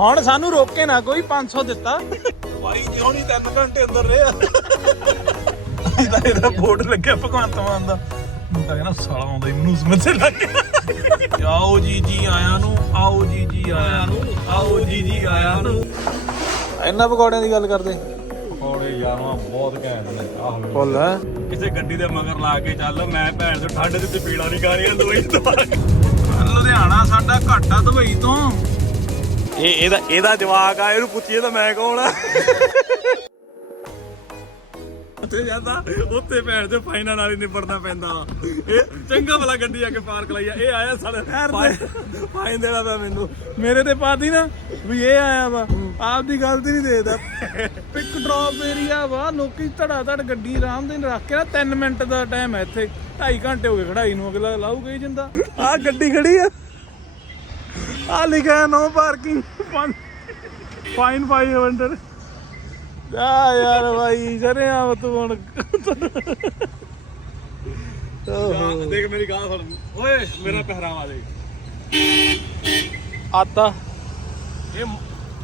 ਹੁਣ ਸਾਨੂੰ ਰੋਕੇ ਨਾ ਕੋਈ 500 ਦਿੱਤਾ। ਭਾਈ ਜੀ ਹੁਣੀ 3 ਘੰਟੇ ਅੰਦਰ ਰਿਹਾ? ਇਹਦਾ ਇਹਦਾ ਬੋਰਡ ਲੱਗਿਆ ਭਗਵੰਤ ਮਾਨ ਦਾ। ਮੁੰਡਾ ਕਹਿੰਦਾ ਸਾਲਾ ਆਉਂਦਾ ਹੀ ਮੈਨੂੰ ਸਮਝ ਤੇ ਲੱਗ ਗਿਆ ਆਓ ਜੀ ਜੀ ਆਇਆਂ ਨੂੰ ਆਓ ਜੀ ਜੀ ਆਇਆਂ ਨੂੰ ਆਓ ਜੀ ਜੀ ਆਇਆਂ ਨੂੰ। ਇਹਨਾਂ ਪਕੌੜਿਆਂ ਦੀ ਗੱਲ ਕਰਦੇ। ਔੜੇ ਯਾਰਾਂ ਬਹੁਤ ਘੈਂਟ ਨੇ ਆਹ ਫੁੱਲ ਹੈ। ਕਿਸੇ ਗੱਡੀ ਦੇ ਮਗਰ ਲਾ ਕੇ ਚੱਲ ਮੈਂ ਭੈਣ ਤੋਂ ਠੰਡ ਦੇ ਪੀੜਾ ਨਹੀਂ ਕਰੀਆਂ ਦੋਈ ਤੋਂ ਲੁਧਿਆਣਾ ਸਾਡਾ ਘਾਟਾ ਦੁਬਈ ਤੋਂ। ਇਹ ਇਹਦਾ ਇਹਦਾ ਜਵਾਕ ਆ ਇਹਨੂੰ ਪੁੱਛੀਏ ਤਾਂ ਮੈਂ ਕੌਣ ਆ? ਉੱਥੇ ਜਾਂਦਾ ਉੱਥੇ ਭੈਣ ਦੇ ਫਾਈਨਾਂ ਨਾਲ ਹੀ ਨਿਬੜਨਾ ਪੈਂਦਾ। ਵਾ। ਇਹ ਚੰਗਾ ਭਲਾ ਗੱਡੀ ਆ ਕੇ ਪਾਰਕ ਲਾਈ ਆ ਇਹ ਆਇਆ ਸਾਡੇ ਫਾਈਨ ਦੇਣਾ ਪਿਆ ਮੈਨੂੰ। ਮੇਰੇ ਤੇ ਪਾਦੀ ਨਾ ਵੀ ਇਹ ਆਇਆ ਵਾ। ਆਪਦੀ ਗਲਤੀ ਨਹੀਂ ਦੇਦਾ। ਪਿਕ ਡ੍ਰੌਪ ਏਰੀਆ ਵਾ ਲੋਕੀ ਧੜਾ ਧੜ ਗੱਡੀ ਆਰਾਮ ਦੇ ਰੱਖ ਕੇ ਨਾ 3 ਮਿੰਟ ਦਾ ਟਾਈਮ ਹੈ ਇੱਥੇ। 2.5 ਘੰਟੇ ਹੋ ਗਏ ਖੜਾਈ ਨੂੰ ਅਗਲਾ ਲਾਊਗਾ ਹੀ ਜਿੰਦਾ। ਆ ਗੱਡੀ ਖੜੀ ਆ। ਆ ਲਿਖਿਆ ਨੋ ਪਾਰਕਿੰਗ ਫਾਈਨ 500 ਆ ਯਾਰ ਭਾਈ ਜਰੇ ਆ ਤੂੰ ਹੁਣ ਦੇਖ ਮੇਰੀ ਗਾਂ ਸੁਣ ਓਏ ਮੇਰਾ ਪਹਿਰਾਵਾ ਦੇ ਆਤਾ। ਇਹ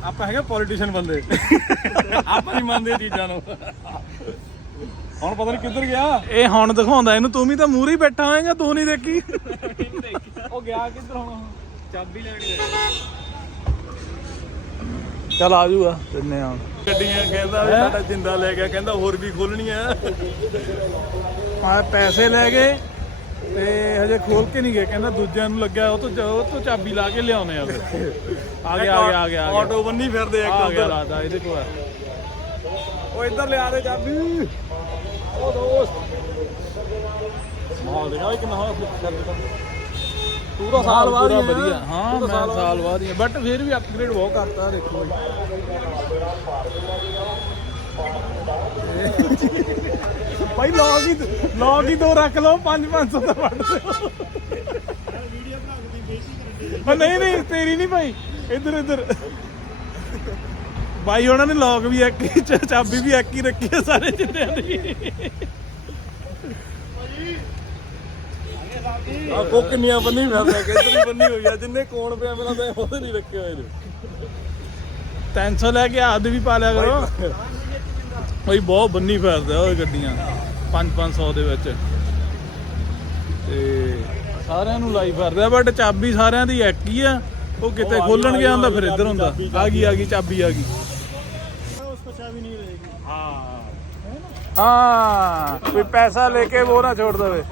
ਆਪਾਂ ਹੈਗੇ ਪੋਲੀਟੀਸ਼ੀਅਨ ਬੰਦੇ। ਆਪਾਂ ਨਹੀਂ ਮੰਨਦੇ ਚੀਜ਼ਾਂ ਨੂੰ। ਹੁਣ ਪਤਾ ਨਹੀਂ ਕਿੱਧਰ ਗਿਆ। ਇਹ ਹੁਣ ਦਿਖਾਉਂਦਾ ਇਹਨੂੰ ਤੂੰ ਵੀ ਤਾਂ ਮੂਹਰੇ ਬੈਠਾ ਹੋਏਗਾ ਤੂੰ ਨਹੀਂ ਦੇਖੀ। ਉਹ ਗਿਆ ਕਿੱਧਰ ਹੁਣ ਚਾਬੀ ਲੈਣ ਚਲ ਆ ਜੂਗਾ ਤਿੰਨੇ ਆ ਗੱਡੀਆਂ ਕਹਿੰਦਾ ਵੀ ਸਾਡਾ ਜਿੰਦਾ ਲੈ ਗਿਆ ਕਹਿੰਦਾ ਹੋਰ ਵੀ ਖੋਲਣੀਆਂ। ਆ ਪੈਸੇ ਲੈ ਗਏ ਤੇ ਹਜੇ ਖੋਲ ਕੇ ਨਹੀਂ ਗਏ। ਕਹਿੰਦਾ ਦੂਜਿਆਂ ਨੂੰ ਲੱਗਿਆ ਉਹ ਤੋਂ ਉਹ ਤੋਂ ਚਾਬੀ ਲਾ ਕੇ ਲਿਆਉਣੇ ਆ ਫਿਰ। ਆ ਗਿਆ ਆ ਗਿਆ ਆ ਗਿਆ ਆਟੋ ਬੰਨੀ ਫਿਰਦੇ ਇੱਕ ਆ ਗਿਆ ਲਾਦਾ ਇਹਦੇ ਕੋਲ। ਆ। ਉਹ ਇੱਧਰ ਲਿਆ ਦੇ ਚਾਬੀ। ਉਹ ਦੋਸਤ। ਮਾਹੌਲ ਦੇਖਾ ਵੀ ਕਿੰਨਾ ਹੋਇਆ ਕਰ ਦਿੱਤਾ ਤੂੰ ਤਾਂ ਸਾਲ ਬਾਅਦ ਹੀ। ਵਧੀਆ। ਹਾਂ ਮੈਂ ਸਾਲ ਬਾਅਦ ਹੀ ਬਟ ਫਿਰ ਵੀ ਅਪਗ੍ਰੇਡ ਬਹੁਤ ਕਰਤਾ ਦੇਖੋ ਭਾਈ ਲੌਗ ਹੀ ਲੌਗ ਹੀ ਦੋ ਰੱਖ ਲਓ 5 500 ਦਾ ਵੰਡ ਦਿਓ। ਉਹ ਨਹੀਂ ਨਹੀਂ ਤੇਰੀ ਨਹੀਂ ਭਾਈ ਇੱਧਰ ਇੱਧਰ। ਭਾਈ ਉਹਨਾਂ ਨੇ ਲੌਗ ਵੀ ਇੱਕ ਚਾਬੀ ਵੀ ਇੱਕ ਹੀ ਰੱਖੀ ਸਾਰੇ ਜਿੰਦਿਆਂ ਦੀ। ਆ ਕੋ ਕਿੰਨੀਆਂ ਬੰਨੀ ਫਿਰਦਾ ਕਿੱਧਰ ਹੀ ਬੰਨੀ ਹੋਈ ਆ ਜਿੰਨੇ ਕੋਣ ਪਿਆ ਮੇਰਾ ਤਾਂ ਉਹਦੇ ਨਹੀਂ ਰੱਖੇ ਹੋਏ ਨੇ। 300 ਲੈ ਕੇ ਆਦ ਵੀ ਪਾ ਲਿਆ ਕਰੋ। ਬਈ ਬਹੁਤ ਬੰਨੀ ਫਿਰਦਾ ਉਹ ਗੱਡੀਆਂ 5-500 ਦੇ ਵਿੱਚ। ਤੇ ਸਾਰਿਆਂ ਨੂੰ ਲਾਈ ਫਿਰਦਾ ਬਟ ਚਾਬੀ ਸਾਰਿਆਂ ਦੀ ਇੱਕ ਹੀ ਆ। ਉਹ ਕਿਤੇ ਖੋਲਣ ਗਿਆ ਹੁੰਦਾ ਫਿਰ ਇੱਧਰ ਹੁੰਦਾ। ਆ ਗਈ ਆ ਗਈ ਚਾਬੀ ਆ ਗਈ। ਹਾਂ। ਹਾਂ ਕੋਈ ਪੈਸਾ ਲੈ ਕੇ ਉਹ ਨਾ ਛੋੜ ਦੇਵੇ।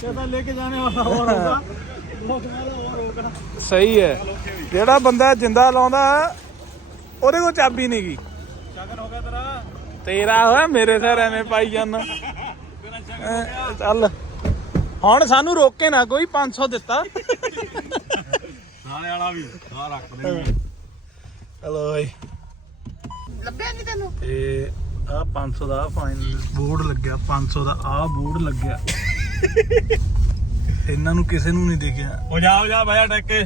ਕਿਹਦਾ ਲੈ ਕੇ ਸਹੀ ਹੈ। ਜਿਹੜਾ ਬੰਦਾ ਜਿੰਦਾ ਲਾਉਂਦਾ ਉਹਦੇ ਕੋਲ ਚਾਬੀ ਨਹੀਂ ਗਈ ਤੇਰਾ। ਹੋਇਆ ਮੇਰੇ ਸਿਰ ਐਵੇਂ ਪਾਈ ਜਾਂਦਾ ਚੱਲ। ਹੁਣ ਸਾਨੂੰ ਰੋਕੇ ਨਾ ਕੋਈ 500 ਦਿੱਤਾ। ਨਾਲੇ ਵਾਲਾ ਵੀ ਆ ਰੱਖ ਦੇ ਹਲੋ ਓਏ ਲੱਭਿਆ ਨਹੀਂ ਤੈਨੂੰ? ਇਹ ਆ 500 ਦਾ ਫਾਈਨ ਬੋਰਡ ਲੱਗਿਆ 500 ਦਾ ਆ ਬੋਰਡ ਲੱਗਿਆ। ਇਹਨਾਂ ਨੂੰ ਕਿਸੇ ਨੂੰ ਨਹੀਂ ਦਿਖਿਆ। ਹੋ ਜਾ ਹੋ ਜਾ ਭਾਇਆ ਟੱਕੇ।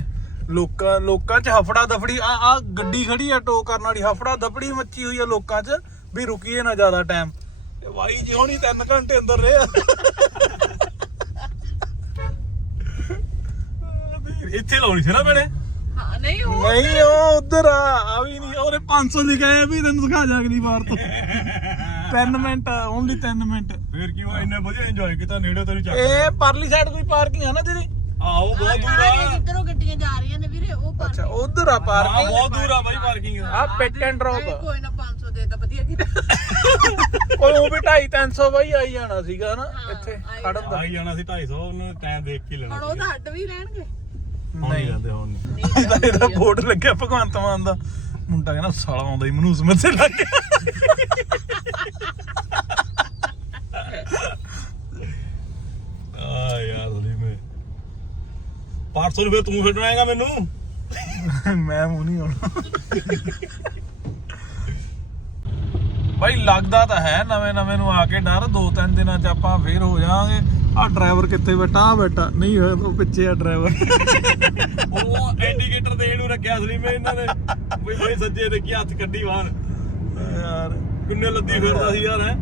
ਲੋਕਾਂ ਲੋਕਾਂ 'ਚ ਹਫੜਾ ਦਫੜੀ ਆ ਆ ਗੱਡੀ ਖੜੀ ਆ ਟੋ ਕਰਨ ਵਾਲੀ ਹਫੜਾ ਦਫੜੀ ਮੱਚੀ ਹੋਈ ਆ ਲੋਕਾਂ 'ਚ ਵੀ ਰੁਕੀਏ ਨਾ ਜ਼ਿਆਦਾ ਟਾਈਮ ਤੇ ਬਾਈ ਜੀ ਹੁਣੀ 3 ਘੰਟੇ ਅੰਦਰ ਰਿਹਾ ਇੱਥੇ ਲਾਉਣੀ ਸੀ ਨਾ ਬੜੇ ਹਾਂ ਨਹੀਂ ਉਹ ਨਹੀਂ ਉਹ ਉਧਰ ਆ ਆ ਵੀ ਨਹੀਂ ਉਹਦੇ 500 ਲਿਖਿਆ ਆ ਵੀ ਤੈਨੂੰ ਦਿਖਾ ਜਾ ਅਗਲੀ ਵਾਰ ਤੋਂ। 3 ਮਿੰਟ ਓਨਲੀ 3 ਮਿੰਟ। ਫੇਰ ਕੀ ਹੋਇਆ ਇੰਨੇ ਵਧੀਆ ਇੰਜੋਏ ਕੀਤਾ ਨੇੜੇ ਤੈਨੂੰ ਚੱਕ ਇਹ ਪਰਲੀ ਸਾਈਡ ਕੋਈ ਪਾਰਕਿੰਗ ਆ ਨਾ ਤੇਰੀ? ਆਓ ਬਹੁਤ ਦੂਰ ਆ। ਜਿੱਧਰੋਂ ਗੱਡੀਆਂ ਜਾ ਰਹੀਆਂ ਨੇ ਵੀਰੇ ਉਹ ਪਰ ਅੱਛਾ ਉਧਰ ਆ ਪਾਰਕਿੰਗ ਬਹੁਤ ਦੂਰ ਆ ਬਾਈ ਪਾਰਕਿੰਗ ਆ। ਪਿਕ ਐਂਡ ਡ੍ਰੌਪ ਕੋਈ ਨਾ 500 ਦੇ ਤਾਂ ਵਧੀਆ ਕੀਤਾ। ਕੋਈ ਉਹ ਵੀ 2.5 300 ਬਾਈ ਆਈ ਜਾਣਾ ਸੀਗਾ ਨਾ ਇੱਥੇ ਖੜਨ ਦਾ। ਆਈ ਜਾਣਾ ਸੀ 250 ਉਹਨੂੰ ਟਾਈਮ ਦੇਖ ਕੇ ਲੈਣਾ ਹੁਣ ਉਹ ਤਾਂ ਹੱਡ ਵੀ ਰਹਿਣਗੇ। ਹੁਣ ਨਹੀਂ। ਜਾਂਦੇ ਹੁਣ ਨਹੀਂ ਇਹਦਾ ਇਹਦਾ ਬੋਰਡ ਲੱਗਿਆ ਭਗਵੰਤ ਮਾਨ ਦਾ। ਮੁੰਡਾ ਕਹਿੰਦਾ ਸਾਲਾ ਆਉਂਦਾ ਹੀ ਮੈਨੂੰ ਸਮਝ ਤੇ ਲੱਗ ਗਿਆ। ਆ ਯਾਰ ਹਲੀ ਮੈਂ 500 ਰੁਪਏ ਤੂੰ ਛੱਡਣਾ ਹੈਗਾ ਮੈਨੂੰ? ਮੈਂ ਮੂੰਹ ਨਹੀਂ ਆਉਣਾ। ਬਾਈ ਲੱਗਦਾ ਤਾਂ ਹੈ ਨਵੇਂ ਨਵੇਂ ਨੂੰ ਆ ਕੇ ਡਰ ਦੋ ਤਿੰਨ ਦਿਨਾਂ ਚ ਆਪਾਂ ਫੇਰ ਹੋ ਜਾਵਾਂਗੇ। ਆ ਡਰਾਈਵਰ ਕਿੱਥੇ ਬੈਠਾ? ਆ ਬੈਠਾ। ਨਹੀਂ ਹੋਇਆ ਉਹ ਪਿੱਛੇ ਆ ਡਰਾਈਵਰ। ਉਹ ਇੰਡੀਕੇਟਰ ਦੇਣ ਨੂੰ ਰੱਖਿਆ ਅਸਲੀ ਮੈਂ ਇਹਨਾਂ ਨੇ। ਵੀ ਬਈ ਸੱਜੇ ਦੇ ਕੀ ਹੱਥ ਕੱਢੀ ਬਾਹਰ ਯਾਰ। ਕਿੰਨੇ ਲੱਦੀ ਫਿਰਦਾ ਸੀ ਯਾਰ ਹੈ?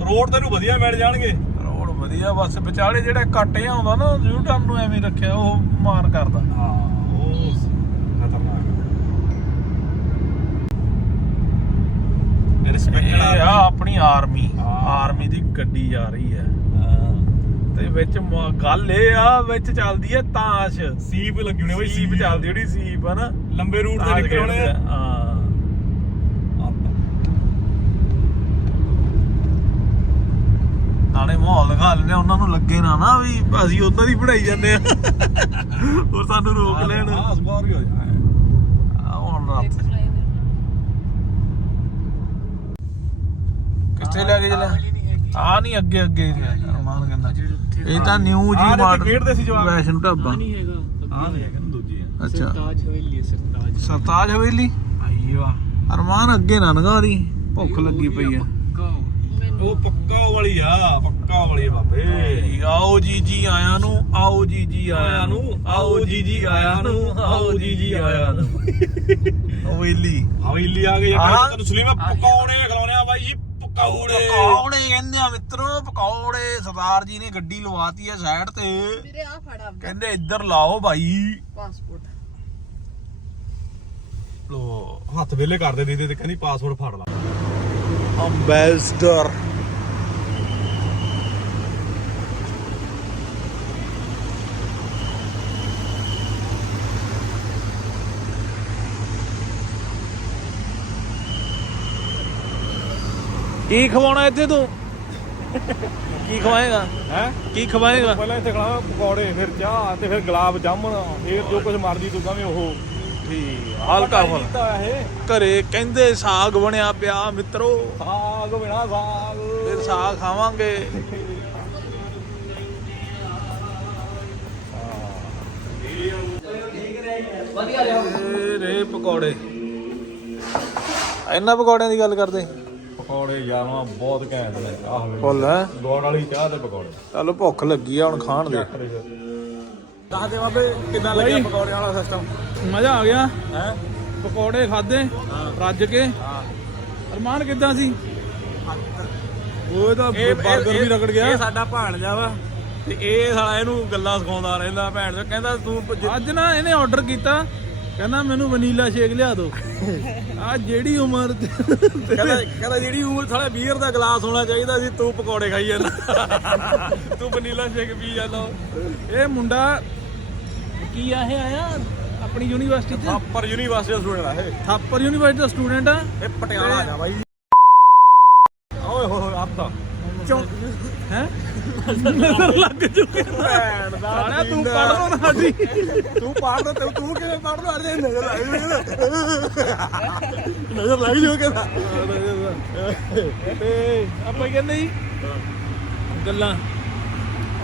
ਰੋਡ ਤੈਨੂੰ ਵਧੀਆ ਮਿਲ ਜਾਣਗੇ। ਰੋਡ ਵਧੀਆ ਬਸ ਵਿਚਾਲੇ ਜਿਹੜਾ ਕੱਟ ਆਉਂਦਾ ਨਾ ਯੂ ਟਰਨ ਨੂੰ ਐਵੇਂ ਰੱਖਿਆ ਉਹ ਮਾਰ ਕਰਦਾ। ਹਾਂ ਉਹ ਖਤਰਨਾਕ ਗੱਡੀ ਜਾ ਰਹੀ ਹੈ। ਤੇ ਵਿੱਚ ਗੱਲ ਇਹ ਆ ਵਿੱਚ ਚੱਲਦੀ ਹੈ ਤਾਸ਼। ਸੀਪ ਲੱਗੀ ਹੋਣੀ ਬਈ ਸੀਪ ਚੱਲਦੀ ਜਿਹੜੀ ਸੀਪ ਆ ਨਾ। ਲੰਬੇ ਰੂਟ ਤੇ ਤਾਸ਼ ਨਿਕਲੇ ਹੋਣੇ ਖੇਡਦੇ ਆ। ਹਾਂ। ਨਾਲੇ ਮਾਹੌਲ ਲੈਂਦੇ ਆ, ਉਹਨਾਂ ਨੂੰ ਲੱਗੇ ਨਾ ਨਾ ਵੀ ਅਸੀਂ ਉਹਨਾਂ ਦੀ ਪੜਾਈ ਜਾਂਦੇ ਆ। ਹੋਰ ਸਾਨੂੰ ਰੋਕ ਲੈਣ। ਹਾਂ ਸਕਾਰਪੀਓ ਆ ਹੁਣ ਰਾਤ ਕਿੱਥੇ ਲੈ ਕੇ ਚੱਲਿਆ। ਆ ਨਹੀਂ ਅੱਗੇ ਅੱਗੇ ਅਰਮਾਨ ਕਹਿੰਦਾ। ਇਹ ਤਾਂ ਨਿਊ ਜੀ ਮਾਡਲ। ਵੈਸ਼ਨ ਢਾਬਾ ਨਹੀਂ ਹੈਗਾ। ਹਾਂ ਨਹੀਂ ਹੈਗਾ ਨਾ ਦੂਜੀ ਆ। ਅੱਛਾ। ਸਰਤਾਜ ਹਵੇਲੀ ਸਰਤਾਜ। ਸਰਤਾਜ ਹਵੇਲੀ? ਆਈ ਵਾ ਅਰਮਾਨ ਅੱਗੇ ਨਾ ਨਗਾਰੀ। ਭੁੱਖ ਲੱਗੀ ਪਈ ਆ। ਉਹ। ਪੱਕਾ ਵਾਲੀ ਆ ਪੱਕਾ ਵਾਲੀ ਆ ਬਾਬੇ। ਆਓ ਜੀ ਜੀ ਆਇਆਂ ਨੂੰ ਆਓ ਜੀ ਜੀ ਆਇਆਂ ਨੂੰ ਆਓ ਜੀ ਜੀ ਆਇਆਂ ਨੂੰ ਆਓ ਜੀ ਜੀ ਆਇਆਂ ਨੂੰ। ਹਵੇਲੀ। ਹਵੇਲੀ। ਆ ਗਈ। ਤੈਨੂੰ ਸੁਲੀ ਮੈਂ ਪਕੌੜੇ। ਪਕੌੜੇ ਕਹਿੰਦੇ ਆ ਮਿੱਤਰੋ ਪਕੌੜੇ ਸਰਦਾਰ ਜੀ ਨੇ ਗੱਡੀ ਲਵਾਤੀ ਆ ਸਾਈਡ ਤੇ। ਵੀਰੇ ਆ ਫੜ ਕਹਿੰਦੇ ਇੱਧਰ ਲਾਓ ਭਾਈ ਪਾਸਪੋਰਟ ਲੋ ਹੱਥ ਵੇਲੇ ਕਰਦੇ ਦੀਦੀ ਤੇ ਕਹਿੰਦੀ ਪਾਸਵਰਡ ਫੜ ਲਾ। ਅੰਬੈਸਡਰ ਕੀ ਖਵਾਉਣਾ ਇੱਥੇ ਤੂੰ? ਕੀ ਖਵਾਏਗਾ? ਹੈ? ਕੀ ਖਵਾਏਗਾ? ਪਹਿਲਾਂ ਇੱਥੇ ਖਿਲਾਵਾਂ ਪਕੌੜੇ ਫਿਰ ਚਾਹ ਤੇ ਫਿਰ ਗੁਲਾਬ ਜਾਮਣ ਫਿਰ ਜੋ ਕੁਝ ਮਰਜ਼ੀ ਤੂੰ ਕਵੇਂ ਉਹ। ਠੀਕ ਹਲਕਾ ਇਹ? ਘਰੇ ਕਹਿੰਦੇ ਸਾਗ ਬਣਿਆ ਪਿਆ ਮਿੱਤਰੋ। ਸਾਗ ਬਿਨਾ ਸਾਗ। ਫਿਰ ਸਾਗ ਖਾਵਾਂਗੇ। ਇਹ ਰੇ ਪਕੌੜੇ। ਇਹਨਾਂ ਪਕੌੜਿਆਂ ਦੀ ਗੱਲ ਕਰਦੇ। ਪਕੌੜੇ ਜਾਵਾਂ ਬਹੁਤ ਘੈਂਟ ਨੇ ਆਹ ਵੇ ਫੁੱਲ ਹੈ? ਗੋੜ ਵਾਲੀ ਚਾਹ ਤੇ ਪਕੌੜੇ। ਚਲੋ ਭੁੱਖ ਲੱਗੀ ਆ ਹੁਣ ਖਾਣ ਦੇ। ਦੱਸ ਦੇ ਬਾਬੇ ਕਿੱਦਾਂ ਲੱਗਿਆ ਪਕੌੜਿਆਂ ਵਾਲਾ ਸਿਸਟਮ ਮਜ਼ਾ ਆ ਗਿਆ। ਹੈ? ਪਕੌੜੇ ਖਾਦੇ ਰੱਜ ਕੇ। ਅਰਮਾਨ ਕਿੱਦਾਂ ਸੀ? ਉਹ ਤਾਂ 버ਗਰ ਵੀ ਰਗੜ ਗਿਆ। ਇਹ ਸਾਡਾ ਭਾਣਜਾ ਵਾ ਤੇ ਇਹ ਸਾਲਾ ਇਹਨੂੰ ਗੱਲਾਂ ਸਿਖਾਉਂਦਾ ਰਹਿੰਦਾ ਭੈਣ ਚੋ ਕਹਿੰਦਾ ਤੂੰ ਜ- ਅੱਜ ਨਾ ਇਹਨੇ ਆਰਡਰ ਕੀਤਾ ਕਹਿੰਦਾ ਮੈਨੂੰ ਵਨੀਲਾ ਸ਼ੇਕ ਲਿਆ ਦਿਓ ਆ ਜਿਹੜੀ ਉਮਰ ਚ ਕਹਿੰਦਾ ਕਹਿੰਦਾ ਜਿਹੜੀ ਉਮਰ ਸਾਲਾ ਬੀਅਰ ਦਾ ਗਲਾਸ ਹੋਣਾ ਚਾਹੀਦਾ ਸੀ ਤੂੰ ਪਕੌੜੇ ਖਾਈ ਜਾਂਦਾ। ਤੂੰ ਵਨੀਲਾ ਸ਼ੇਕ ਪੀ ਜਾਂਦਾ। ਇਹ ਮੁੰਡਾ ਕੀ ਆ ਇਹ ਆਇਆ? ਆਪਣੀ ਯੂਨੀਵਰਸਿਟੀ ਚ ਥਾਪਰ ਯੂਨੀਵਰਸਿਟੀ ਦਾ ਸਟੂਡੈਂਟ ਆ ਇਹ। ਥਾਪਰ ਯੂਨੀਵਰਸਿਟੀ ਦਾ ਸਟੂਡੈਂਟ ਆ। ਇਹ ਪਟਿਆਲਾ ਆ ਬਾਈ। ਓਏ ਹੋਏ ਆਪਦਾ ਹੈ? ਨਜ਼ਰ ਲੱਗ ਚੁੱਕੀ ਭੈਣ ਦਾ ਸਾਲਿਆ ਤੂੰ ਪੜ੍ਹ ਲੋ ਨਾ ਸਾਡੀ। ਤੂੰ ਪੜਦਾ ਤੂੰ ਤੂੰ ਕਿਵੇਂ ਪੜਦਾ ਅਰੇ ਨਜ਼ਰ ਲਾਈ ਹੋਈ ਨਜ਼ਰ ਲਾਈ ਜੋ ਕਹਿੰਦਾ। ਤੇ ਆਪਾਂ ਕਹਿੰਦੇ ਜੀ ਗੱਲਾਂ।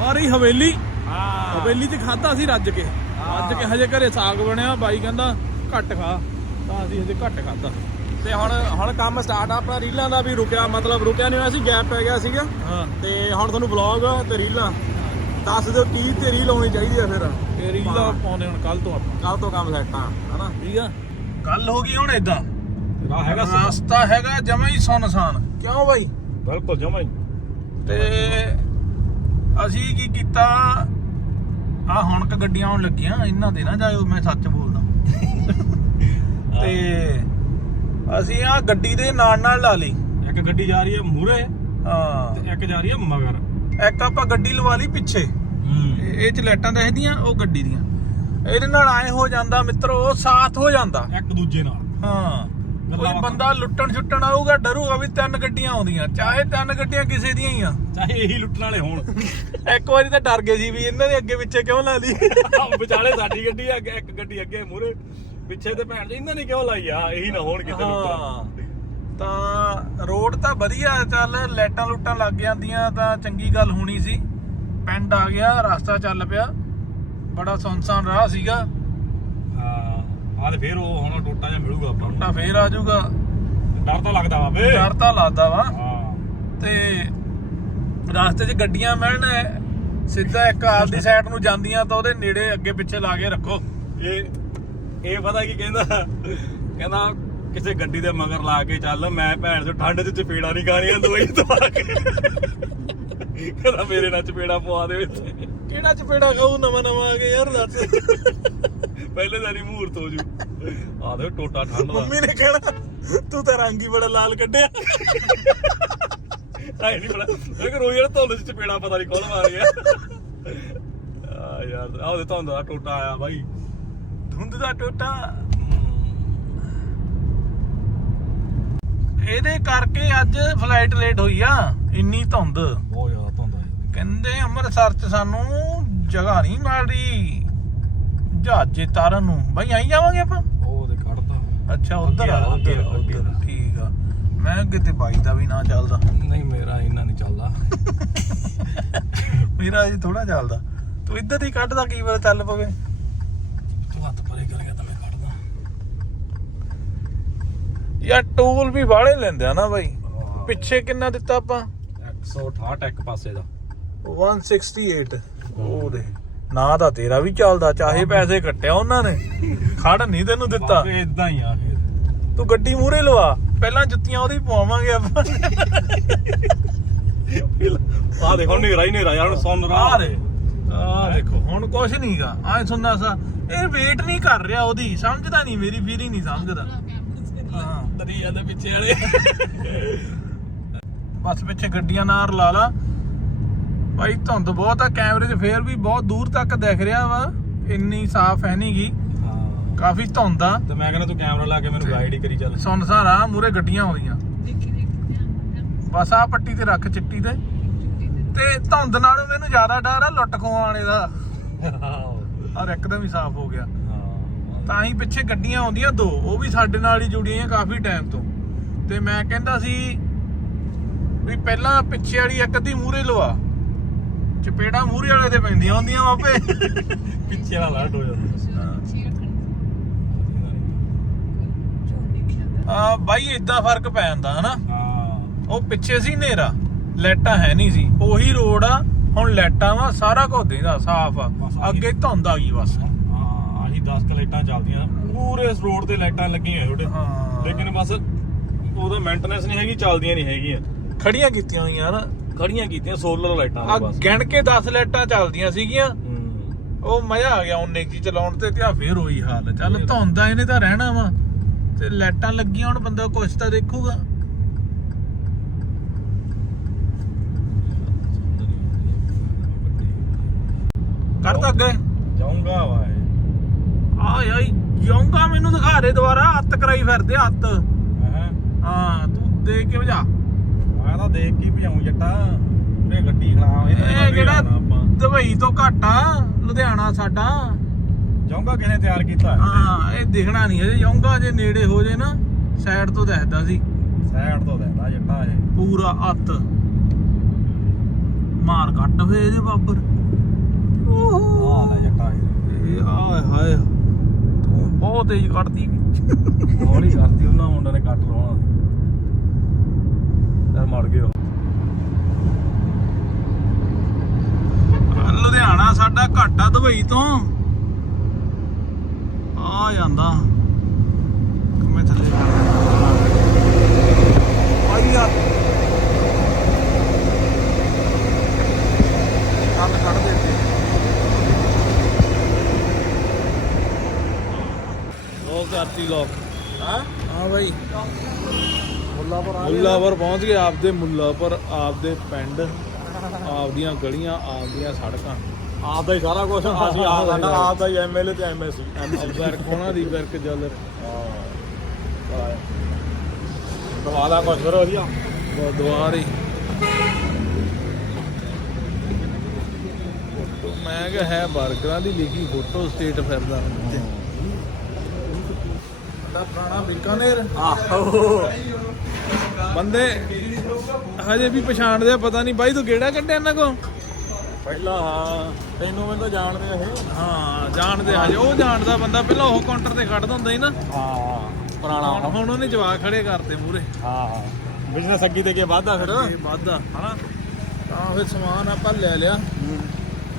ਔਰ ਇਹ ਹਵੇਲੀ। ਹਾਂ। ਹਵੇਲੀ ਚ ਖਾਦਾ ਸੀ ਰੱਜ ਕੇ। ਰੱਜ ਕੇ ਹਜੇ ਘਰੇ ਸਾਗ ਬਣਿਆ ਬਾਈ ਕਹਿੰਦਾ ਘੱਟ ਖਾ। ਤਾਂ ਅਸੀਂ ਹਜੇ ਘੱਟ ਖਾਦਾ ਤੇ ਹੁਣ ਹੁਣ ਕੰਮ ਸਟਾਰਟ ਆ ਆਪਣਾ ਰੀਲਾਂ ਦਾ ਵੀ ਰੁਕਿਆ ਮਤਲਬ ਰੁਕਿਆ ਨਹੀਂ ਹੋਇਆ ਸੀ ਗੈਪ ਪੈ ਗਿਆ ਸੀਗਾ। ਹਾਂ। ਤੇ ਹੁਣ ਤੁਹਾਨੂੰ ਵਲੌਗ ਤੇ ਰੀਲਾਂ ਦੱਸ ਦਿਓ ਕੀ ਤੇ ਰੀਲ ਆਉਣੀ ਚਾਹੀਦੀ ਆ ਫਿਰ। ਤੇ ਰੀਲਾ ਪਾਉਂਦੇ ਹੁਣ ਕੱਲ ਤੋਂ ਆਪਾਂ। ਕੱਲ ਤੋਂ ਕੰਮ ਸੈੱਟ ਆ ਹਨਾ? ਠੀਕ ਆ। ਗੱਲ ਹੋ ਗਈ ਹੁਣ ਇਦਾਂ ਰਾਹ ਹੈਗਾ ਰਸਤਾ ਹੈਗਾ ਜਮਾ ਹੀ ਸੁਨਸਾਨ ਕਿਉਂ ਬਾਈ? ਬਿਲਕੁਲ ਜਮਾ ਹੀ। ਤੇ ਅਸੀਂ ਕੀ ਕੀਤਾ? ਆ ਹੁਣ ਕ ਗੱਡੀਆਂ ਆਉਣ ਲੱਗੀਆਂ ਇਹਨਾਂ ਦੇ ਨਾ ਜਾਇਓ ਮੈਂ ਸੱਚ ਬੋਲਦਾ। ਤੇ ਅਸੀਂ ਆ ਗੱਡੀ ਦੇ ਨਾਲ ਨਾਲ ਲਾ ਲਈ। ਇੱਕ ਗੱਡੀ ਜਾ ਰਹੀ ਹੈ ਮੂਰੇ ਹਾਂ। ਤੇ ਇੱਕ ਜਾ ਰਹੀ ਹੈ ਮਗਰ। ਇੱਕ ਆਪਾਂ ਗੱਡੀ ਲਵਾ ਲਈ ਪਿੱਛੇ। ਇਹ ਚ ਲਾਈਟਾਂ ਦਿਖਦੀਆਂ ਉਹ ਗੱਡੀ ਦੀਆਂ। ਇਹਦੇ ਨਾਲ ਐ ਹੋ ਜਾਂਦਾ ਮਿੱਤਰੋ ਸਾਥ ਹੋ ਜਾਂਦਾ। ਇੱਕ ਦੂਜੇ ਨਾਲ। ਹਾਂ। ਕੋਈ। ਬੰਦਾ ਲੁੱਟਣ ਛੁੱਟਣ ਆਊਗਾ ਡਰੂਗਾ ਵੀ ਤਿੰਨ ਗੱਡੀਆਂ ਆਉਂਦੀਆਂ ਚਾਹੇ ਤਿੰਨ ਗੱਡੀਆਂ ਕਿਸੇ ਦੀਆਂ ਹੀ ਆ। ਚਾਹੇ ਇਹੀ ਲੁੱਟਣ ਵਾਲੇ ਹੋਣ। ਇੱਕ ਵਾਰੀ ਤਾਂ ਡਰ ਗਏ ਸੀ ਵੀ ਇਹਨਾਂ ਦੇ ਅੱਗੇ ਪਿੱਛੇ ਕਿਉਂ ਲਾ ਲਈ? ਵਿਚਾਲੇ ਸਾਡੀ ਗੱਡੀ ਆ ਇੱਕ ਗੱਡੀ ਅੱਗੇ ਮੂਰੇ ਪਿੱਛੇ ਤੇ ਭੈਣ ਜੀ ਇਹਨਾਂ ਨੇ ਕਿਉਂ ਲਾਈ ਆ? ਇਹੀ ਨਾ ਹੋਣ ਕਿਤੇ ਹਾਂ। ਤਾਂ ਰੋਡ ਤਾਂ ਵਧੀਆ ਚੱਲ ਲਾਈਟਾਂ ਲੁੱਟਾਂ ਲੱਗ ਜਾਂਦੀਆਂ ਤਾਂ ਚੰਗੀ ਗੱਲ ਹੋਣੀ ਸੀ। ਪਿੰਡ ਆ ਗਿਆ ਰਸਤਾ ਚੱਲ ਪਿਆ। ਬੜਾ ਸੁਨਸਾਨ ਰਾਹ ਸੀਗਾ। ਹਾਂ ਆ ਤੇ ਫੇਰ ਉਹ ਹੁਣ ਟੋਟਾ ਜਿਹਾ ਮਿਲੂਗਾ ਆਪਾਂ ਨੂੰ। ਫੇਰ ਆ ਜਾਊਗਾ। ਡਰ ਤਾਂ ਲੱਗਦਾ ਬਾਬੇ ਡਰ ਤਾਂ ਲੱਗਦਾ ਵਾ। ਹਾਂ। ਤੇ ਰਸਤੇ 'ਚ ਗੱਡੀਆਂ ਮਿਲਣ ਸਿੱਧਾ ਇੱਕ ਆਪਦੀ ਸਾਈਡ ਨੂੰ ਜਾਂਦੀਆਂ ਤਾਂ ਉਹਦੇ ਨੇੜੇ ਅੱਗੇ ਪਿੱਛੇ ਲਾ ਕੇ ਰੱਖੋ। ਇਹ ਇਹ ਪਤਾ ਕੀ ਕਹਿੰਦਾ? ਕਹਿੰਦਾ ਕਿਸੇ ਗੱਡੀ ਦੇ ਮਗਰ ਲਾ ਕੇ ਚੱਲ ਮੈਂ ਭੈਣ ਚੋ ਠੰਡ 'ਚ ਚਪੇੜਾ ਨਹੀਂ ਖਾਣੀਆਂ ਦਵਾਈ ਦਵਾ ਕੇ। ਕਹਿੰਦਾ ਮੇਰੇ ਨਾਲ ਚਪੇੜਾ ਪਵਾ ਦੇ ਵਿੱਚ। ਕਿਹੜਾ ਚਪੇੜਾ ਖਾਊ? ਨਵਾਂ ਨਵਾਂ ਆ ਕੇ ਯਾਰ ਦੱਸ। ਪਹਿਲੇ ਦਿਨ ਹੀ ਮੂਹਰਤ ਹੋ ਜੂ। ਆ ਦੇ ਟੋਟਾ ਠੰਡ ਦਾ। ਮੰਮੀ ਨੇ ਕਹਿਣਾ ਤੂੰ ਤਾਂ ਰੰਗ ਹੀ ਬੜਾ ਲਾਲ ਕੱਢਿਆ। ਆਏ ਨਹੀਂ ਬੜਾ। ਕਿ ਰੋਈ ਵਾਲਾ ਧੁੰਦ ਚ ਚਪੇੜਾ ਪਤਾ ਨਹੀਂ ਕੌਣ ਮਾਰ ਗਿਆ। ਆ ਯਾਰ ਆਹ ਉਹਦੇ ਧੁੰਦ ਦਾ ਟੋਟਾ ਆਇਆ ਬਾਈ। ਧੁੰਦ ਦਾ ਟੋਟਾ। ਇਹਦੇ ਕਰਕੇ ਅੱਜ ਫਲਾਈਟ ਲੇਟ ਹੋਈ ਆ। ਇੰਨੀ ਧੁੰਦ। ਬਹੁਤ ਜ਼ਿਆਦਾ ਧੁੰਦ ਆਈ ਕਹਿੰਦੇ ਅੰਮ੍ਰਿਤਸਰ ਚ ਸਾਨੂੰ ਜਗ੍ਹਾ ਨਹੀਂ ਮਿਲ ਰਹੀ। ਜਹਾਜ਼ੇ ਤਾਰਨ ਨੂੰ। ਬਈ ਆਈ ਜਾਵਾਂਗੇ ਆਪਾਂ? ਉਹ ਉਹਦੇ ਕੱਢਦਾ। ਅੱਛਾ ਉਧਰ ਆ ਉਧਰ ਆ, ਉਧਰ ਆ। ਠੀਕ ਆ। ਮੈਂ ਕਿਤੇ ਬਾਈ ਦਾ ਵੀ ਨਾ ਚੱਲਦਾ। ਨਹੀਂ ਮੇਰਾ ਇੰਨਾ ਨਹੀਂ ਚੱਲਦਾ। ਮੇਰਾ ਅਜੇ ਥੋੜਾ ਚੱਲਦਾ। ਤੂੰ ਇੱਧਰ ਹੀ ਕੱਢਦਾ ਕੀ ਵਾਰ ਚੱਲ ਪਵੇ। ਤੂੰ ਹੱਥ ਪਰੇ ਕਰ ਗਿਆ ਤਾਂ ਮੈਂ ਕੱਢਦਾ। ਯਾਰ ਟੂਲ ਵੀ ਬਾਹਲੇ ਲੈਂਦੇ ਆ ਨਾ ਬਾਈ। ਪਿੱਛੇ ਕਿੰਨਾ ਦਿੱਤਾ ਆਪਾਂ? 168 ਇੱਕ ਪਾਸੇ ਦਾ। 168 ਉਹ ਦੇ ਨਾ ਤਾਂ ਤੇਰਾ ਵੀ ਚੱਲਦਾ ਚਾਹੇ ਪੈਸੇ ਕੱਟਿਆ ਉਹਨਾਂ ਨੇ। ਖੜ ਨਹੀਂ ਤੈਨੂੰ ਦਿੱਤਾ। ਬਾਬੇ ਇਦਾਂ ਹੀ ਆ ਫਿਰ। ਤੂੰ ਗੱਡੀ ਮੂਹਰੇ ਲਵਾ। ਪਹਿਲਾਂ ਜੁੱਤੀਆਂ ਉਹਦੀ ਪਵਾਵਾਂਗੇ ਆਪਾਂ। ਆ ਦੇਖੋ ਨੇਰਾ ਹੀ ਨੇਰਾ ਯਾਰ ਹੁਣ ਸੁਣ ਰਹਾ। ਆਹ ਦੇ। ਆਹ ਦੇਖੋ ਹੁਣ ਕੁਝ ਨਹੀਂਗਾ ਆਏ ਸੁਣਦਾ ਸਾ ਇਹ ਵੇਟ ਨਹੀਂ ਕਰ ਰਿਹਾ ਉਹਦੀ ਸਮਝਦਾ ਨਹੀਂ ਮੇਰੀ ਫੀਲਿੰਗ ਨਹੀਂ ਸਮਝਦਾ। ਹਾਂ ਤਰੀ ਜਾਂਦੇ ਪਿੱਛੇ ਵਾਲੇ। ਬਸ ਪਿੱਛੇ ਗੱਡੀਆਂ ਨਾਲ ਲਾ ਲਾ। ਭਾਈ ਧੁੰਦ ਬਹੁਤ ਆ ਕੈਮਰੇ 'ਚ ਫੇਰ ਵੀ ਬਹੁਤ ਦੂਰ ਤੱਕ ਦਿਖ ਰਿਹਾ ਵਾ। ਇੰਨੀ ਸਾਫ਼ ਹੈ ਨਹੀਂਗੀ ਹਾਂ। ਕਾਫੀ ਧੁੰਦ ਆ। ਤੇ ਮੈਂ ਕਹਿੰਦਾ ਤੂੰ ਕੈਮਰਾ ਲਾ ਕੇ ਮੈਨੂੰ ਗਾਈਡ ਹੀ ਕਰੀ ਚੱਲ। ਮੂਰੇ ਗੱਡੀਆਂ ਆਉਂਦੀਆਂ। ਬਸ ਆ ਪੱਟੀ ਤੇ ਰੱਖ ਚਿੱਟੀ ਤੇ। ਤੇ ਧੁੰਦ ਨਾਲੋਂ ਮੈਨੂੰ ਜ਼ਿਆਦਾ ਡਰ ਆ ਲੁੱਟ ਖੋਆਣੇ ਦਾ। ਔਰ ਇੱਕਦਮ ਹੀ ਸਾਫ਼ ਹੋ ਗਿਆ। ਤਾਂ ਹੀ ਪਿੱਛੇ ਗੱਡੀਆਂ ਆਉਂਦੀਆਂ ਦੋ ਉਹ ਵੀ ਸਾਡੇ ਨਾਲ ਹੀ ਜੁੜੀਆਂ ਕਾਫੀ ਟਾਈਮ ਤੋਂ। ਤੇ ਮੈਂ ਕਹਿੰਦਾ ਸੀ ਵੀ ਪਹਿਲਾਂ ਪਿੱਛੇ ਵਾਲੀ ਇੱਕ ਅੱਧੀ ਮੂਰੇ ਲਵਾ। ਚਪੇੜਾ ਮੂਰੇ ਵਾਲੇ ਤੇ ਪੈਂਦੀਆਂ ਹੁੰਦੀਆਂ ਵਾਪੇ। ਪਿੱਛੇ ਵਾਲਾ ਲੜ ਹੋ ਜਾਂਦਾ। ਆ ਬਾਈ ਇਦਾਂ ਫ਼ਰਕ ਪੈ ਜਾਂਦਾ ਹਨਾ? ਹਾਂ। ਉਹ ਪਿੱਛੇ ਸੀ ਹਨੇਰਾ। ਲਾਈਟਾਂ ਹੈ ਨਹੀਂ ਸੀ। ਉਹੀ ਰੋਡ ਆ ਹੁਣ ਲਾਈਟਾਂ ਵਾ ਸਾਰਾ ਕੁਝ ਦਿਖਦਾ ਸਾਫ਼ ਆ। ਅੱਗੇ ਧੁੰਦ ਆ ਗਈ ਬਸ। ਹਾਂ ਆਹੀ 10 ਕ ਲਾਈਟਾਂ ਚੱਲਦੀਆਂ। ਪੂਰੇ ਇਸ ਰੋਡ ਤੇ ਲਾਈਟਾਂ ਲੱਗੀਆਂ ਛੋਟੇ ਹਾਂ। ਲੇਕਿਨ ਬਸ ਉਹਦਾ ਮੇਨਟੇਨੈਂਸ ਨਹੀਂ ਹੈਗੀ ਚੱਲਦੀਆਂ ਨਹੀਂ ਹੈਗੀਆਂ। ਖੜੀਆਂ ਕੀਤੀਆਂ ਹੋਈਆਂ ਨਾ। ਖੜੀਆਂ ਕੀਤੀਆਂ ਸੋਲਰ ਲਾਈਟਾਂ ਆ ਬਸ। ਗਿਣ ਕੇ 10 ਲਾਈਟਾਂ ਚੱਲਦੀਆਂ ਸੀਗੀਆਂ। ਉਹ ਮਜ਼ਾ ਆ ਗਿਆ ਉਹਨੇ ਕੀ ਚਲਾਉਣ ਤੇ ਤੇ ਆ ਫੇਰ ਹੋਈ ਹਾਲ ਚੱਲ ਧੁੰਦ ਇਹਨੇ ਤਾਂ ਰਹਿਣਾ ਵਾ। ਤੇ ਲਾਈਟਾਂ ਲੱਗੀਆਂ ਹੁਣ ਬੰਦਾ ਕੁਛ ਤਾਂ ਦੇਖੂਗਾ। ਕਰ ਤਾਂ ਅੱਗੇ ਜਾਊਂਗਾ ਵਾਏ। ਆਏ ਆਈ ਜਾਊਂਗਾ ਮੈਨੂੰ ਦਿਖਾ ਦੇ ਦੁਬਾਰਾ ਹੱਥ ਕਰਾਈ ਫਿਰਦੇ ਹੱਥ। ਹਾਂ? ਹਾਂ ਤੂੰ ਦੇਖ ਕੇ ਵਜਾ ਮੈਂ ਤਾਂ ਦੇਖ ਕੇ ਭਜਾਉਂ ਜੱਟਾ। ਉਹਨੇ ਗੱਡੀ ਖੜਾ ਇਹ ਕਿਹੜਾ ਦੁਬਈ ਤੋਂ ਘੱਟ ਆ ਲੁਧਿਆਣਾ ਸਾਡਾ। ਜਾਊਂਗਾ ਕਿਹਨੇ ਤਿਆਰ ਕੀਤਾ? ਹਾਂ ਇਹ ਦਿਖਣਾ ਨਹੀਂ ਅਜੇ ਜਾਊਂਗਾ ਜੇ ਨੇੜੇ ਹੋ ਜੇ ਨਾ ਸਾਈਡ ਤੋਂ ਦਿਖਦਾ ਸੀ। ਸਾਈਡ ਤੋਂ ਦੇਦਾ ਜੱਟਾ ਇਹ। ਪੂਰਾ ਹੱਥ ਮਾਰ ਕੱਟ ਹੋਏ ਇਹਦੇ ਬਾਬਰ। ਆ ਲੈ ਜੱਟਾ ਇਹ ਆਏ ਹਾਏ ਤੂੰ ਬਹੁਤ ਤੇਜ਼ ਕੱਢਦੀ ਹੌਲੀ ਕਰਤੀ ਉਹਨਾਂ ਮੁੰਡੇ ਨੇ ਕੱਟ ਲਾਉਣਾ ਯਾਰ ਗਏ ਉਹ। ਲੁਧਿਆਣਾ ਸਾਡਾ ਘੱਟ ਦੁਬਈ ਤੋਂ। ਆ ਜਾਂਦਾ। ਕਿਵੇਂ ਥੱਲੇ ਆਈ ਆ। ਕੱਢ ਦੇ ਇੱਥੇ। ਉਹ ਕਰਤੀ ਲੋਕ ਹਾਂ? ਹਾਂ ਬਾਈ। ਮੁੱਲਾਪੁਰ ਮੁੱਲਾਪੁਰ ਪਹੁੰਚ ਗਏ ਆਪਦੇ ਮੁੱਲਾਪੁਰ ਆਪਦੇ ਪਿੰਡ ਆਪਦੀਆਂ ਗਲੀਆਂ ਆਪਦੀਆਂ ਸੜਕਾਂ। ਆਪ ਦਾ ਹੀ ਸਾਰਾ ਕੁਝ ਅਸੀਂ ਆਪ ਦਾ ਆਪ ਦਾ ਹੀ ਐਮਐਲਏ ਤੇ ਐਮਐਸਸੀ ਵਰਕ ਉਹਨਾਂ ਦੀ ਵਰਕ ਜਲਰ ਦਵਾਲਾ ਕੁਝ ਫਿਰ ਵਧੀਆ। ਦੁਆਰੇ ਫੋਟੋ ਮੈਂ ਕਿਹਾ ਹੈ ਬਰਗਰਾਂ ਦੀ ਲਿਖੀ ਫੋਟੋ ਸਟੇਟ ਫਿਰਦਾ। ਸਾਡਾ ਪੁਰਾਣਾ ਬੀਕਾਨੇਰ। ਆਹੋ। ਬੰਦੇ ਹਜੇ ਵੀ ਪਛਾਣਦੇ ਆ ਪਤਾ ਨਹੀਂ ਬਾਈ ਤੂੰ ਕਿਹੜਾ ਕੱਢਿਆ ਇਹਨਾਂ ਕੋ ਪਹਿਲਾਂ ਹਾਂ ਤੈਨੂੰ ਮੈਨੂੰ ਤਾਂ ਜਾਣਦੇ ਆ ਇਹ। ਹਾਂ ਜਾਣਦੇ ਹਜੇ। ਉਹ ਜਾਣਦਾ ਬੰਦਾ ਪਹਿਲਾਂ ਉਹ ਕਾਊਂਟਰ ਤੇ ਕੱਢਦਾ ਹੁੰਦਾ ਸੀ ਨਾ। ਹਾਂ ਪੁਰਾਣਾ ਹੁਣ ਉਹਨੇ ਜਵਾਕ ਖੜੇ ਕਰਤੇ ਮੂਰੇ ਹਾਂ ਹਾਂ। ਬਿਜ਼ਨਸ ਅੱਗੀ ਤੇ ਕੇ ਵਾਧਾ ਫਿਰ। ਇਹ ਵਾਧਾ ਹਨਾ? ਤਾਂ ਫਿਰ ਸਮਾਨ ਆਪਾਂ ਲੈ ਲਿਆ।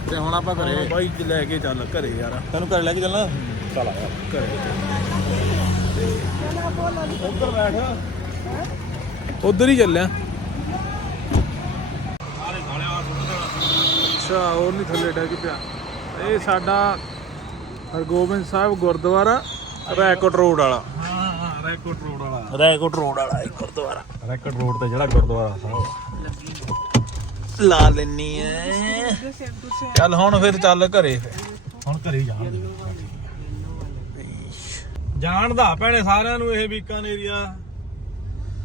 ਤੇ ਹੁਣ ਆਪਾਂ ਘਰੇ ਘਰੇ ਬਾਈ ਲੈ ਕੇ ਚੱਲ ਘਰੇ ਯਾਰ। ਤੈਨੂੰ ਘਰੇ ਲੈ ਕੇ ਚੱਲਣਾ? ਚਲ ਆ ਯਾਰ ਘਰੇ। ਉੱਧਰ ਬੈਠ। ਉਧਰ ਹੀ ਚੱਲਿਆ। ਅੱਛਾ ਉਹ ਨਹੀਂ ਥੱਲੇ ਡਿੱਗ ਪਿਆ। ਇਹ ਸਾਡਾ ਹਰਗੋਬਿੰਦ ਸਾਹਿਬ ਗੁਰਦੁਆਰਾ ਰੈਕੋਟ ਰੋਡ ਵਾਲਾ। ਹਾਂ ਹਾਂ ਰੈਕੋਰਡ ਰੋਡ ਵਾਲਾ ਰੈਕੋਟ ਰੋਡ ਵਾਲਾ ਇਹ ਗੁਰਦੁਆਰਾ। ਰੈਕੋਰਡ ਰੋਡ ਤੇ ਜਿਹੜਾ ਗੁਰਦੁਆਰਾ ਸਾਹਿਬ। ਲਾ ਲੈਣੀ ਐ। ਚੱਲ ਹੁਣ ਫਿਰ ਚੱਲ ਘਰੇ। ਹੁਣ ਘਰੇ ਜਾਣ ਦੇ ਜਾਣਦਾ ਭੈਣੇ ਸਾਰਿਆਂ ਨੂੰ ਇਹ ਬੀਕਾਨੇਰੀਆ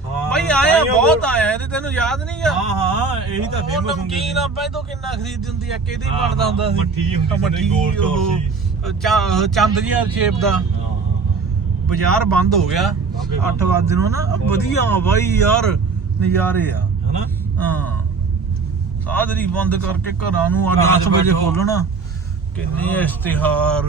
ਹਾਂ ਭਾਈ ਆਇਆ ਬਹੁਤ ਆਇਆ ਇਹਦੇ ਤੈਨੂੰ ਯਾਦ ਨਹੀਂ ਆ? ਹਾਂ ਹਾਂ ਇਹੀ ਤਾਂ ਉਹ ਫੇਮਸ ਹੁੰਦੀ ਨਮਕੀਨ ਆਪਾਂ ਇਹ ਤੋਂ ਕਿੰਨਾ ਖਰੀਦ ਹੁੰਦੀ ਆ ਕਿਹਦੇ ਹਾਂ, ਬਣਦਾ ਹੁੰਦਾ ਸੀ? ਮੱਠੀ ਜਿਹੀ ਹੁੰਦੀ ਸੀ, ਮੱਠੀ ਗੋਲ ਚੌਰ ਉਹ, ਸੀ। ਚਾ- ਚੰਦ ਜਿਹਾ ਸ਼ੇਪ ਦਾ। ਹਾਂ ਹਾਂ ਬਾਜ਼ਾਰ ਬੰਦ ਹੋ ਗਿਆ ਬਾਬੇ 8 ਵਜੇ ਨੂੰ ਨਾ ਵਧੀਆ ਬਾਈ ਯਾਰ ਨਜ਼ਾਰੇ ਆ। ਹਨਾ? ਹਾਂ। ਸਾਦਰੀ ਬੰਦ ਕਰਕੇ ਘਰਾਂ ਨੂੰ ਘਰਾਂ 'ਚ 10 ਵਜੇ ਬੈਠੋ। ਖੋਲਣਾ। ਕਿੰਨੇ ਇਸ਼ਤਿਹਾਰ।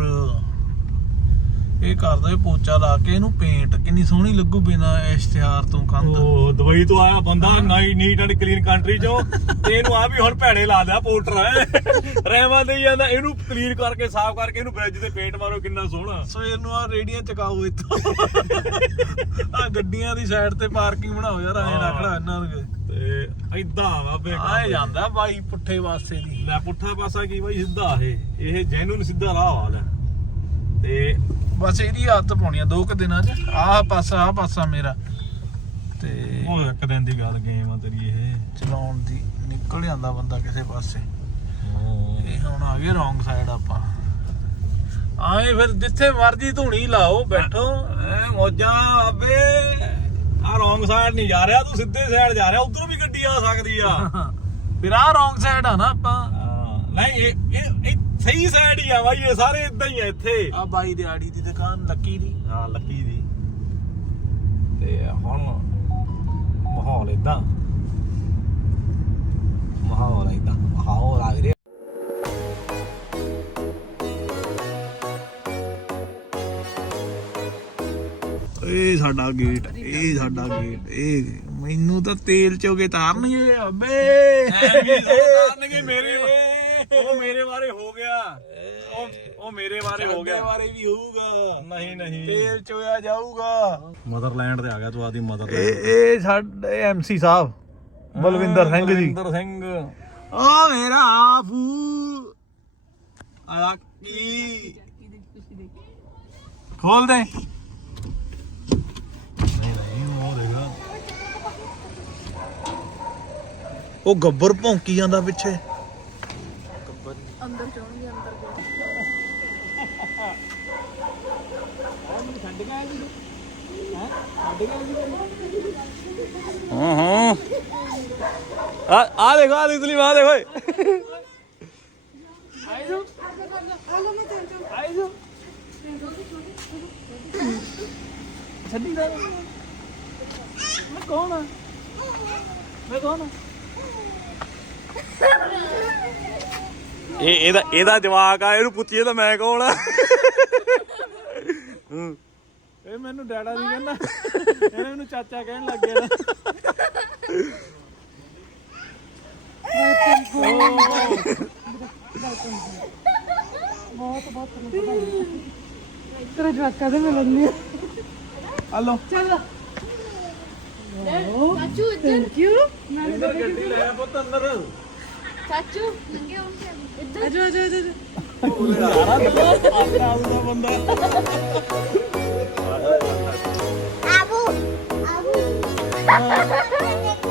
ਇਹ ਕਰਦਾ ਇਹ ਪੋਚਾ ਲਾ ਕੇ ਇਹਨੂੰ ਪੇਂਟ ਕਿੰਨੀ ਸੋਹਣੀ ਲੱਗੂ ਬਿਨਾ ਇਸ਼ਤਿਹਾਰ ਤੋਂ ਕੰਧ। ਉਹ ਦੁਬਈ ਤੋਂ ਆਇਆ ਬੰਦਾ ਨਾਈ ਨੀਟ ਐਂਡ ਕਲੀਨ ਕੰਟਰੀ ਚੋਂ ਤੇ ਇਹਨੂੰ ਆ ਵੀ ਹੁਣ ਭੈੜੇ ਲਾ ਦਿਆ ਪੋਰਟਰ ਹੈ ਰਹਿਮਾ ਦੇ ਜਾਂਦਾ ਇਹਨੂੰ ਕਲੀਨ ਕਰਕੇ ਸਾਫ਼ ਕਰਕੇ ਇਹਨੂੰ ਬ੍ਰਿਜ ਤੇ ਪੇਂਟ ਮਾਰੋ ਕਿੰਨਾ ਸੋਹਣਾ। ਸਵੇਰ ਨੂੰ ਆ ਰੇੜੀਆਂ ਚਕਾਓ ਇੱਥੋਂ। ਆ ਗੱਡੀਆਂ ਦੀ ਸਾਈਡ ਤੇ ਪਾਰਕਿੰਗ ਬਣਾਓ ਯਾਰ ਐਂ ਹਾਂ। ਰੱਖੜਾ ਇਹਨਾਂ ਨੂੰ। ਤੇ ਐਦਾਂ ਬਾਬੇ ਆਏ ਜਾਂਦਾ ਬਾਈ ਪੁੱਠੇ ਪਾਸੇ ਦੀ। ਲੈ ਪੁੱਠਾ ਪਾਸਾ ਕੀ ਬਾਈ ਸਿੱਧਾ ਇਹ। ਇਹ ਜੈਨੂਨ ਸਿੱਧਾ ਰਾਹ ਵਾਲ ਤੇ ਬਸ ਇਹਦੀ ਆਦਤ ਪਾਉਣੀ ਆ ਦੋ ਕੁ ਦਿਨਾਂ 'ਚ। ਆਹ ਪਾਸਾ ਆਹ ਪਾਸਾ ਮੇਰਾ। ਤੇ ਉਹ ਇੱਕ ਦਿਨ ਦੀ ਗੱਲ ਗੇਮ ਆ ਤੇਰੀ ਇਹ। ਚਲਾਉਣ ਦੀ ਨਿਕਲ ਜਾਂਦਾ ਬੰਦਾ ਕਿਸੇ ਪਾਸੇ। ਇਹ ਹੁਣ ਆ ਗਏ ਰੋਂਗ ਸਾਈਡ ਆਪਾਂ। ਆਏ ਫਿਰ ਜਿੱਥੇ ਮਰਜ਼ੀ ਧੂਣੀ ਲਾਓ ਬੈਠੋ। ਐ ਮੋਜਾਂ ਆਬੇ ਆ ਰੋਂਗ ਸਾਈਡ ਨਹੀਂ ਜਾ ਰਿਹਾ ਤੂੰ ਸਿੱਧੇ ਸਾਈਡ ਜਾ ਰਿਹਾ ਉਧਰੋਂ ਵੀ ਗੱਡੀ ਆ ਸਕਦੀ ਆ। ਫਿਰ ਆਹ ਰੋਂਗ ਸਾਈਡ ਆ ਨਾ ਆਪਾਂ। ਨਹੀਂ ਇਹ ਇਹ ਸਹੀ ਸਾਈਡ ਹੀ ਆ ਬਾਈ ਇਹ ਸਾਰੇ ਇਦਾਂ ਹੀ ਆ ਇੱਥੇ। ਆ ਬਾਈ ਦੇ ਆੜੀ ਦੀ ਦੁਕਾਨ ਲੱਕੀ ਦੀ। ਹਾਂ ਲੱਕੀ ਦੀ। ਤੇ ਹੁਣ ਮਾਹੌਲ ਇਦਾਂ ਮਾਹੌਲ ਇਦਾਂ ਮਾਹੌਲ ਆ ਰਿਹਾ ਇਹ ਸਾਡਾ ਗੇਟ ਇਹ ਸਾਡਾ ਗੇਟ ਇਹ ਮੈਨੂੰ ਤਾਂ ਤੇਲ ਚੋਗੇ ਤਾਰਨਗੇ ਅਬੇ। ਕਰਨਗੇ ਮੇਰੇ। ਉਹ ਮੇਰੇ ਬਾਰੇ ਹੋ ਗਿਆ। ਉਹ ਉਹ ਮੇਰੇ ਬਾਰੇ ਹੋ ਗਿਆ। ਬਾਰੇ ਵੀ ਹੋਊਗਾ। ਨਹੀਂ ਨਹੀਂ। ਤੇਲ ਚੋਇਆ ਜਾਊਗਾ। ਮਦਰਲੈਂਡ ਤੇ ਆ ਗਿਆ ਤੂੰ ਆਦੀ ਮਦਰਲੈਂਡ ਇਹ ਇਹ ਸਾਡੇ ਐਮਸੀ ਸਾਹਿਬ ਬਲਵਿੰਦਰ ਸਿੰਘ ਜੀ। ਬਲਵਿੰਦਰ ਸਿੰਘ। ਆ ਮੇਰਾ ਆਫੂ ਆ ਕੀ? ਖੋਲ ਦੇ। ਨਹੀਂ ਨਹੀਂ ਉਹ ਦੇਖਾ। ਉਹ ਗੱਬਰ ਭੌਂਕੀ ਜਾਂਦਾ ਪਿੱਛੇ। ਅੰਦਰ ਜਾਣਗੇ ਅੰਦਰ ਹਾਂ ਹਾਂ ਆ ਆ ਦੇਖੋ ਆ ਇਤਲੀ ਬਾਤ ਦੇਖੋ ਓਏ ਛੱਡੀ ਦਾ ਮੈਂ ਕੌਣ ਆ ਮੈਂ ਕੌਣ ਆ ਇਹ ਇਹਦਾ ਇਹਦਾ ਜਵਾਕ ਆ ਇਹਨੂੰ ਪੁੱਛੀਏ ਤਾਂ ਮੈਂ ਕੌਣ ਆ? ਇਹ ਮੈਨੂੰ ਡੈਡਾ ਨਹੀਂ ਕਹਿੰਦਾ। ਇਹਨੇ ਮੈਨੂੰ ਚਾਚਾ ਕਹਿਣ ਲੱਗ ਗਿਆ। ਤੇਰੇ ਜਵਾਕਾਂ ਦੇ ਮਿਲਣੀ ਹਲੋ। ਚਾਚੂ ਥੈਂਕ ਯੂ ਇੱਧਰ ਗੱਡੀ ਲੈ ਪੁੱਤ ਅੰਦਰ। ਚਾਚੂ 아주 아주 아주 아부. 아부. 아.